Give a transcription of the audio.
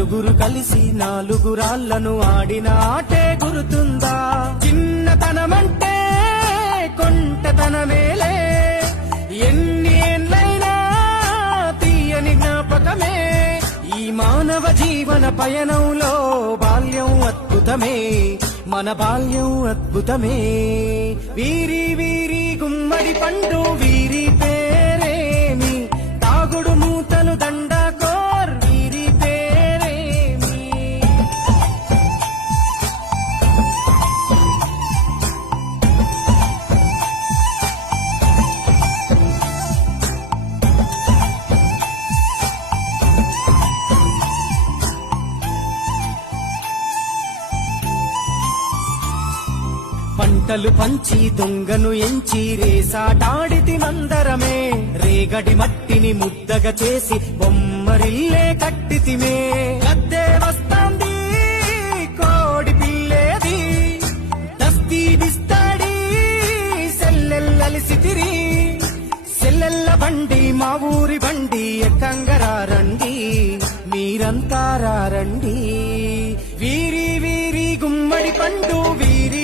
నలుగురు కలిసి నాలుగు రాళ్లను ఆడిన ఆటే గుర్తుందా? చిన్నతనమంటే కొంటతనమేలే, ఎన్ని ఏళ్ళైనా తీయని జ్ఞాపకమే. ఈ మానవ జీవన పయనంలో బాల్యం అద్భుతమే, మన బాల్యం అద్భుతమే. వీరి వీరి గుమ్మడి పండు వీరి పేరేమి, తాగుడు మూతలు దండకోర్ వీరి పేరేమి. పంటలు పంచి దొంగను ఎంచి రేసాటాడితి మందరమే, రేగడి మట్టిని ముద్దగా చేసి బొమ్మరిల్లే కట్టితిమే. గద్దే వస్తాంది కోడి పిల్లేది, దస్తీ బిస్తాడి సెల్లెల్లలిసితిరి. సెల్లెల్ల బండి మా ఊరి బండి ఎక్కంగరారండి, మీరంతా రండి. వీరి వీరి గుమ్మడి పండు వీరి